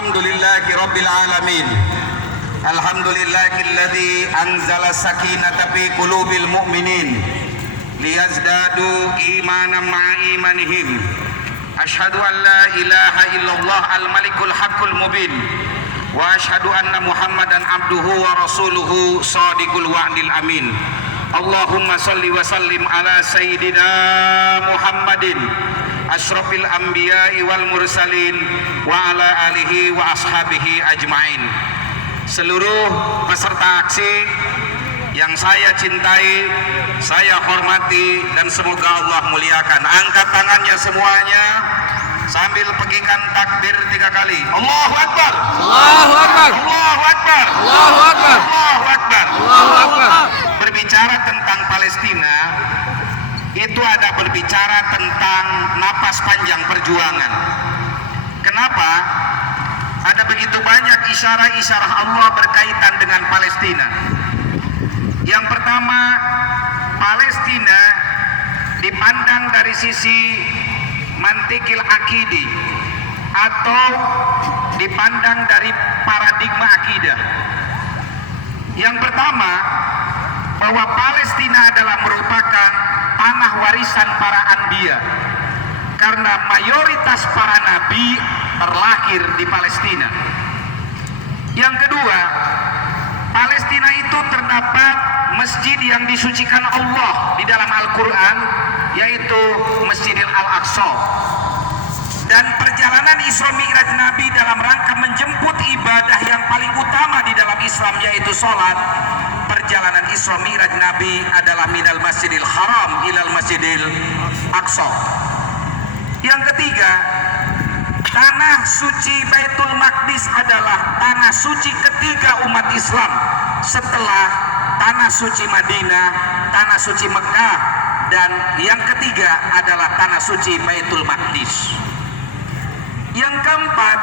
Alhamdulillahi Rabbil Alamin. Alhamdulillahilladzi anzala sakinata fi qulubil mu'minin liyazdadu imanan ma'a imanihim. Ashhadu an la ilaha illallah al-malikul haqqul mubin wa ashhadu anna Muhammadan abduhu wa rasuluhu shadiqul wa'dil amin. Allahumma salli wa sallim ala sayyidina Muhammadin asyrafil anbiya'i wal mursalin wa ala alihi wa ashabihi ajmain. Seluruh peserta aksi yang saya cintai, saya hormati, dan semoga Allah muliakan, angkat tangannya semuanya sambil pegikan takbir 3 kali. Allahu Akbar, Allahu Akbar, Allahu Akbar, Allahu Akbar, Allahu Akbar, Allahu Akbar. Berbicara tentang Palestina itu ada berbicara tentang napas panjang perjuangan. Kenapa? Ada begitu banyak isyarah-isyarah Allah berkaitan dengan Palestina. Yang pertama, Palestina dipandang dari sisi mantikil akidi atau dipandang dari paradigma akidah. Yang pertama, bahwa Palestina adalah merupakan tanah warisan para anbiya, karena mayoritas para nabi terlahir di Palestina. Yang kedua, Palestina itu terdapat masjid yang disucikan Allah di dalam Al-Quran, yaitu Masjidil Al-Aqsa. Dan perjalanan Isra Mi'raj Nabi dalam rangka menjemput ibadah yang paling utama di dalam Islam, yaitu sholat. Perjalanan Isra Mi'raj Nabi adalah minal Masjidil Haram ilal Masjidil Aqsa. Yang ketiga, tanah suci Baitul Maqdis adalah tanah suci ketiga umat Islam setelah tanah suci Madinah, tanah suci Mekah, dan yang ketiga adalah tanah suci Baitul Maqdis. Yang keempat,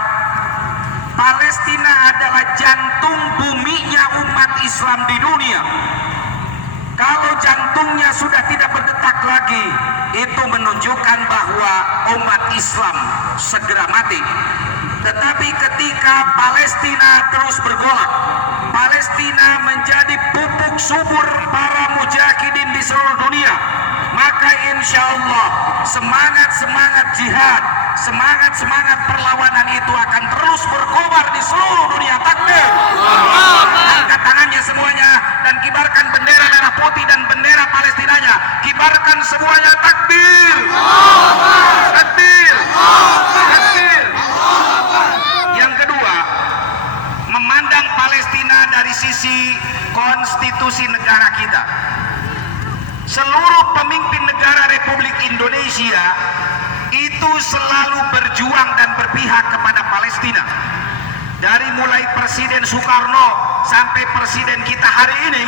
Palestina adalah jantung buminya umat Islam di dunia. Kalau jantungnya sudah tidak berdetak lagi, itu menunjukkan bahwa umat Islam segera mati. Tetapi ketika Palestina terus bergolak, Palestina menjadi pupuk subur para mujahidin di seluruh dunia, maka insya Allah semangat-semangat jihad, semangat-semangat perlawanan itu akan terus berkobar di seluruh dunia. Takbir! Angkat tangannya semuanya dan kibarkan bendera merah putih dan bendera Palestinanya. Kibarkan semuanya. Takbir! Takbir! Takbir! Yang kedua, memandang Palestina dari sisi konstitusi negara kita. Seluruh pemimpin negara Republik Indonesia itu selalu berjuang dan berpihak kepada Palestina. Dari mulai Presiden Soekarno sampai Presiden kita hari ini,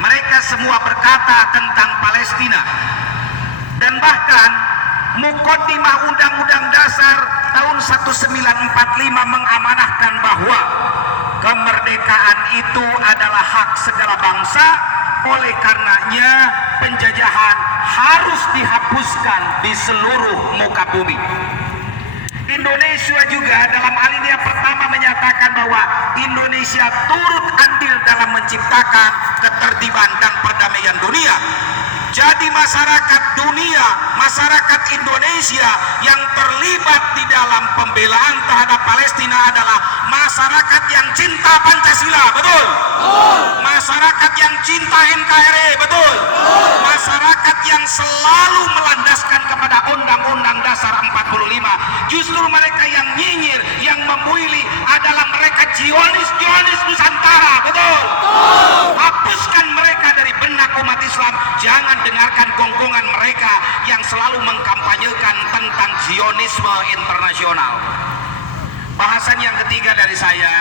mereka semua berkata tentang Palestina. Dan bahkan Muqaddimah Undang-Undang Dasar tahun 1945 mengamanahkan bahwa kemerdekaan itu adalah hak segala bangsa. Oleh karenanya penjajahan harus dihapuskan di seluruh muka bumi. Indonesia juga dalam alinea pertama menyatakan bahwa Indonesia turut andil dalam menciptakan ketertiban dan perdamaian dunia. Jadi masyarakat dunia, masyarakat Indonesia yang terlibat di dalam pembelaan terhadap Palestina adalah masyarakat yang cinta Pancasila, betul? Masyarakat yang cinta NKRI, betul? Masyarakat yang selalu melandaskan kepada Undang-Undang Dasar 45. Justru mereka yang nyinyir, yang memuili adalah mereka Zionis Nusantara, betul? Hapuskan mereka dari benak umat Islam. Jangan dengarkan gonggongan mereka yang selalu mengkampanyekan tentang Zionisme internasional. Bahasan yang ketiga dari saya,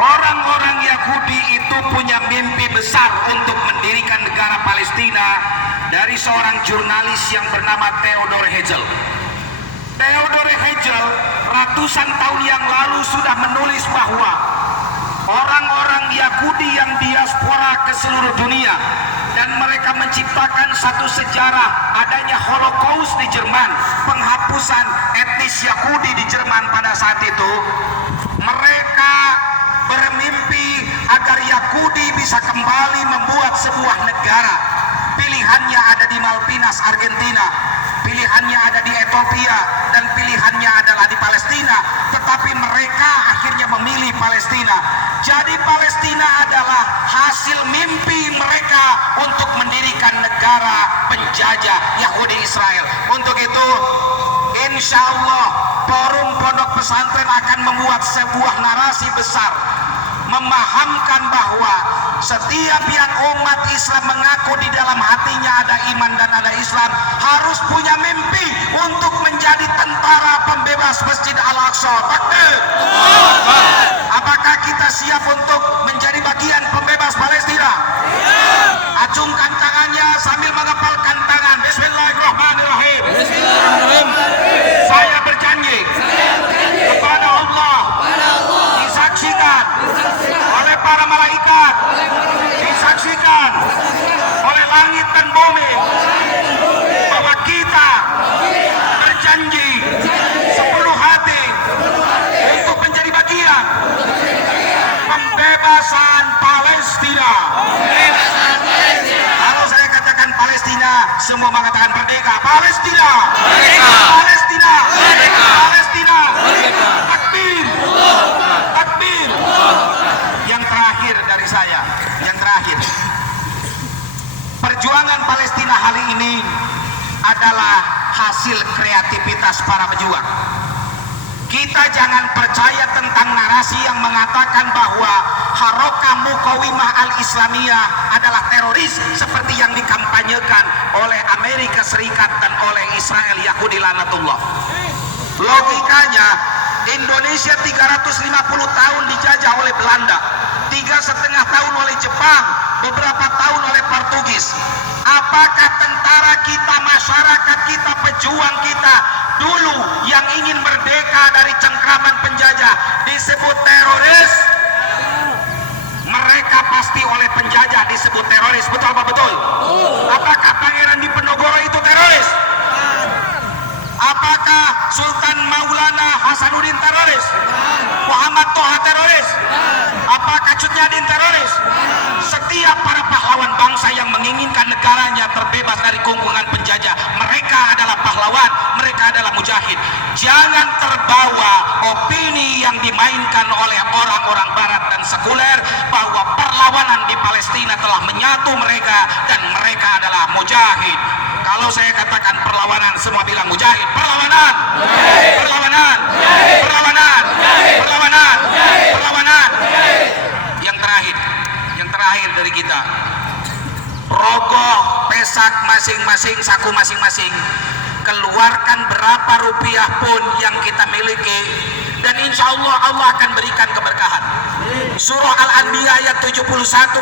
orang-orang Yahudi itu punya mimpi besar untuk mendirikan negara Palestina dari seorang jurnalis yang bernama Theodor Herzl. Theodor Herzl ratusan tahun yang lalu sudah menulis bahwa orang-orang Yahudi yang diaspora ke seluruh dunia, dan mereka menciptakan satu sejarah adanya Holocaust di Jerman, penghapusan etnis Yahudi di Jerman pada saat itu. Mereka bermimpi agar Yahudi bisa kembali membuat sebuah negara. Pilihannya ada di Malvinas, Argentina, pilihannya ada di Ethiopia, dan pilihannya adalah di Palestina. Tetapi mereka akhirnya memilih Palestina. Jadi Palestina adalah hasil mimpi mereka untuk mendirikan negara penjajah Yahudi Israel. Untuk itu, insya Allah Forum Pondok Pesantren akan membuat sebuah narasi besar, memahamkan bahwa setiap yang umat Islam mengaku di dalam hatinya ada iman dan ada Islam harus punya mimpi untuk menjadi tentara pembebas Masjid Al-Aqsa. Takbir. Apakah kita siap untuk menjadi bagian pembebas Palestina? Acungkan tangannya sambil mengepalkan tangan. Bismillahirrahmanirrahim. Saya berjanji kepada Allah, disaksikan oleh para malaikat, disaksikan oleh langit dan bumi, bahwa kita berjanji sepenuh hati untuk menjadi bagian pembebasan Palestina. Kalau saya katakan Palestina, semua mengatakan merdeka. Palestina, Palestina, Palestina. Takbir, takbir. Yang terakhir dari saya, yang terakhir, perjuangan Palestina hari ini adalah hasil kreativitas para pejuang. Kita jangan percaya tentang narasi yang mengatakan bahwa Harakah Muqawimah Al-Islamiyah adalah teroris seperti yang dikampanyekan oleh Amerika Serikat dan oleh Israel Yahudi lanatullah. Logikanya, Indonesia 350 tahun dijajah oleh Belanda, 3,5 tahun oleh Jepang, beberapa tahun oleh Portugis. Apakah tentara kita, masyarakat kita, pejuang kita dulu yang ingin merdeka dari cengkraman penjajah disebut teroris? Mereka pasti oleh penjajah disebut teroris. Betul apa betul? Apakah Pangeran Diponegoro itu teroris? Apakah Sultan Maulana Hasanuddin teroris? Muhammad Toha teroris? Apakah Cut Nyadin teroris? Setiap para pahlawan bangsa yang menginginkan negaranya terbebas dari kungkungan penjajah, mereka adalah pahlawan, mereka adalah mujahid. Jangan terbawa opini yang dimainkan oleh orang-orang barat dan sekuler bahwa perlawanan di Palestina telah menyatu mereka dan mereka adalah mujahid. Kalau saya katakan perlawanan, semua bilang mujahid. Perlawanan, perlawanan, perlawanan, perlawanan, perlawanan. Yang terakhir dari kita, rogoh pesak masing-masing, saku masing-masing, keluarkan berapa rupiah pun yang kita miliki, dan insya Allah Allah akan berikan keberkahan. Surah Al-Anbiya ayat 71